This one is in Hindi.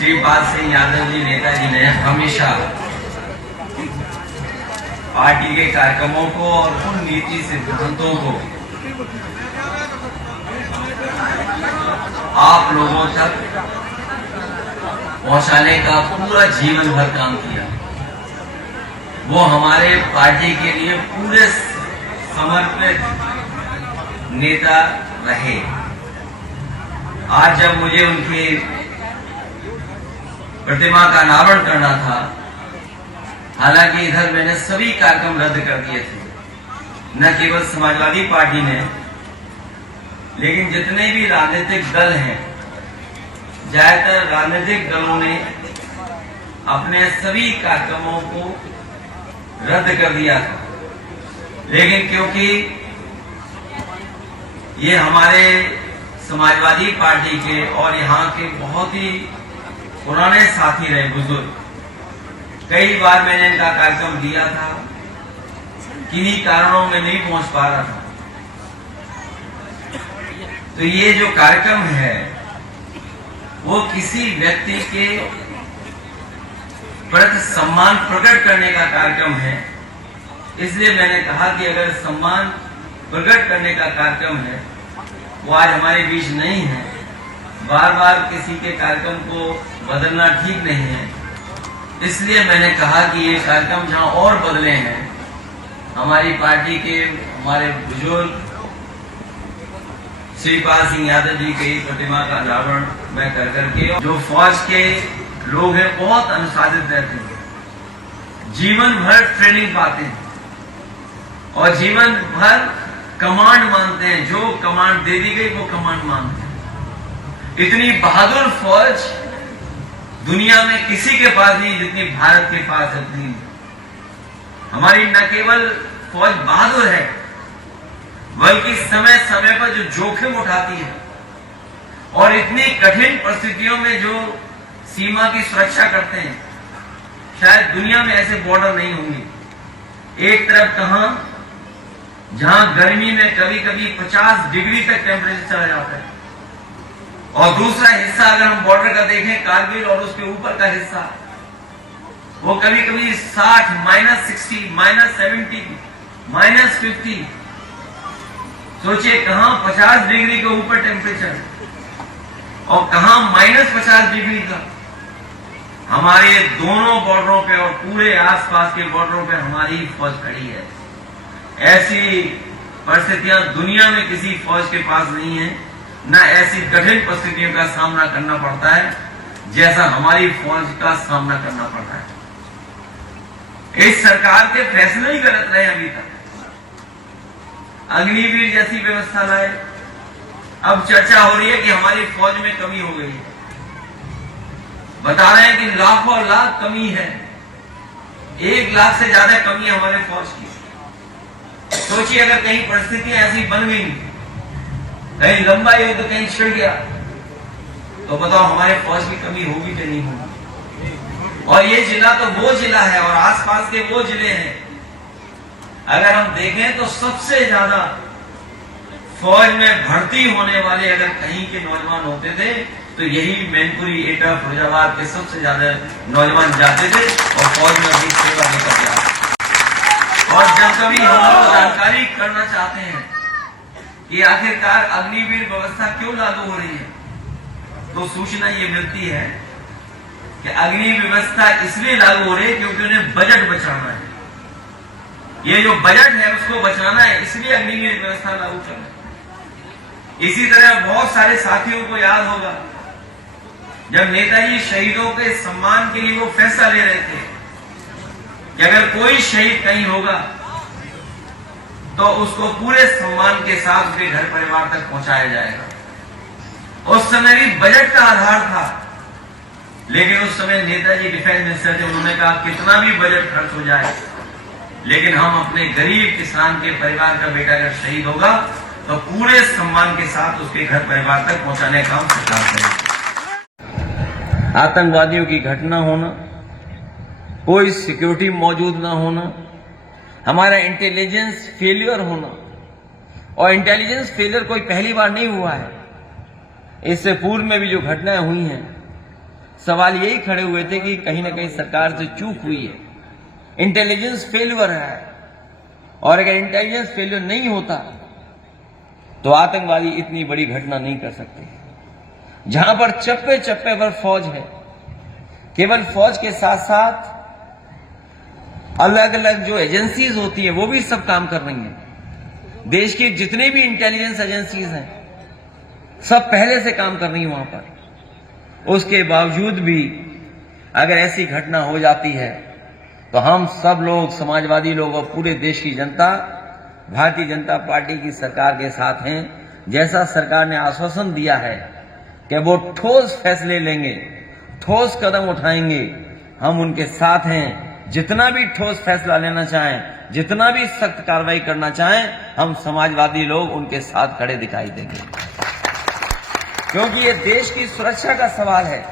श्रीपाद सिंह यादव जी नेताजी ने हमेशा पार्टी के कार्यक्रमों को और उन नीति सिद्धांतों को आप लोगों तक पहुंचाने का पूरा जीवन भर काम किया। वो हमारे पार्टी के लिए पूरे समर्पित नेता रहे। आज जब मुझे उनकी प्रतिमा का अनावरण करना था, हालांकि इधर मैंने सभी कार्यक्रम रद्द कर दिए थे, न केवल समाजवादी पार्टी ने, लेकिन जितने भी राजनीतिक दल हैं, ज्यादातर राजनीतिक दलों ने अपने सभी कार्यक्रमों को रद्द कर दिया था। लेकिन क्योंकि ये हमारे समाजवादी पार्टी के और यहाँ के बहुत ही पुराने साथी रहे, बुजुर्ग, कई बार मैंने इनका कार्यक्रम दिया था, किन्हीं कारणों में नहीं पहुंच पा रहा था। तो ये जो कार्यक्रम है वो किसी व्यक्ति के प्रति सम्मान प्रकट करने का कार्यक्रम है। इसलिए मैंने कहा कि अगर सम्मान प्रकट करने का कार्यक्रम है, वो आज हमारे बीच नहीं है, बार बार किसी के कार्यक्रम को बदलना ठीक नहीं है। इसलिए मैंने कहा कि ये कार्यक्रम जहां और बदले हैं, हमारी पार्टी के हमारे बुजुर्ग श्रीपाद सिंह यादव जी की प्रतिमा का अनावरण मैं कर करके, जो फौज के लोग हैं बहुत अनुशासित रहते हैं, जीवन भर ट्रेनिंग पाते हैं और जीवन भर कमांड मानते हैं, जो कमांड दे दी गई वो कमांड मानते हैं। इतनी बहादुर फौज दुनिया में किसी के पास नहीं जितनी भारत के पास है। हमारी न केवल फौज बहादुर है, बल्कि समय समय पर जो जोखिम उठाती है और इतनी कठिन परिस्थितियों में जो सीमा की सुरक्षा करते हैं, शायद दुनिया में ऐसे बॉर्डर नहीं होंगे। एक तरफ कहां जहां गर्मी में कभी कभी 50 डिग्री तक टेम्परेचर चला जाता है, और दूसरा हिस्सा अगर हम बॉर्डर का देखें, कारगिल और उसके ऊपर का हिस्सा, वो कभी कभी 60, -60, -70, -50। सोचिए कहां 50 डिग्री के ऊपर टेम्परेचर और कहां -50 डिग्री का। हमारे दोनों बॉर्डरों पे और पूरे आसपास के बॉर्डरों पे हमारी फौज खड़ी है। ऐसी परिस्थितियां दुनिया में किसी फौज के पास नहीं है, न ऐसी कठिन परिस्थितियों का सामना करना पड़ता है जैसा हमारी फौज का सामना करना पड़ता है। इस सरकार के फैसले ही गलत रहे अभी तक। अग्निवीर जैसी व्यवस्था लाए, अब चर्चा हो रही है कि हमारी फौज में कमी हो गई है। बता रहे हैं कि लाखों लाख कमी है, 1 लाख से ज्यादा कमी है हमारे फौज की। सोचिए अगर कहीं परिस्थितियां ऐसी बन गई, कहीं लंबा युद्ध कहीं छिड़ गया, तो बताओ हमारे फौज की कमी होगी कि नहीं होगी। और ये जिला तो वो जिला है और आसपास के वो जिले हैं, अगर हम देखें तो सबसे ज्यादा फौज में भर्ती होने वाले अगर कहीं के नौजवान होते थे तो यही मैनपुरी, एटा, फिरोजाबाद के सबसे ज्यादा नौजवान जाते थे और फौज में अपनी सेवा निकल जाते। और जब कभी हम लोग जानकारी करना चाहते हैं कि आखिरकार अग्निवीर व्यवस्था क्यों लागू हो रही है, तो सूचना ये मिलती है कि अग्नि व्यवस्था इसलिए लागू हो रही है क्योंकि उन्हें बजट बचाना है। ये जो बजट है उसको बचाना है, इसलिए अग्निवीर व्यवस्था लागू करना है। इसी तरह बहुत सारे साथियों को याद होगा जब नेताजी शहीदों के सम्मान के लिए वो फैसला ले रहे थे कि अगर कोई शहीद कहीं होगा तो उसको पूरे सम्मान के साथ उसके घर परिवार तक पहुंचाया जाएगा। उस समय भी बजट का आधार था, लेकिन उस समय नेताजी डिफेंस मिनिस्टर थे, उन्होंने कहा कितना भी बजट खर्च हो जाए, लेकिन हम अपने गरीब किसान के परिवार का बेटा अगर शहीद होगा तो पूरे सम्मान के साथ उसके घर परिवार तक पहुंचाने का हम सरकार करेंगे। आतंकवादियों की घटना होना, कोई सिक्योरिटी मौजूद ना होना, हमारा इंटेलिजेंस फेलियर होना, और इंटेलिजेंस फेलियर कोई पहली बार नहीं हुआ है। इससे पूर्व में भी जो घटनाएं हुई हैं, सवाल यही खड़े हुए थे कि कहीं ना कहीं सरकार से चूक हुई है, इंटेलिजेंस फेल्यूर है, और अगर इंटेलिजेंस फेल्यूर नहीं होता तो आतंकवादी इतनी बड़ी घटना नहीं कर सकते। जहां पर चप्पे चप्पे पर फौज है, केवल फौज के साथ साथ अलग अलग जो एजेंसीज होती है वो भी सब काम कर रही हैं। देश की जितने भी इंटेलिजेंस एजेंसीज हैं सब पहले से काम कर रही हैं वहां पर। उसके बावजूद भी अगर ऐसी घटना हो जाती है तो हम सब लोग, समाजवादी लोग और पूरे देश की जनता भारतीय जनता पार्टी की सरकार के साथ हैं। जैसा सरकार ने आश्वासन दिया है कि वो ठोस फैसले लेंगे, ठोस कदम उठाएंगे, हम उनके साथ हैं। जितना भी ठोस फैसला लेना चाहें, जितना भी सख्त कार्रवाई करना चाहें, हम समाजवादी लोग उनके साथ खड़े दिखाई देंगे, क्योंकि ये देश की सुरक्षा का सवाल है।